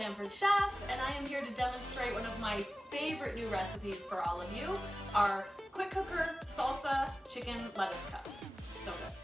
Pampered Chef, and I am here to demonstrate one of my favorite new recipes for all of you, our quick cooker salsa chicken lettuce cups. So good.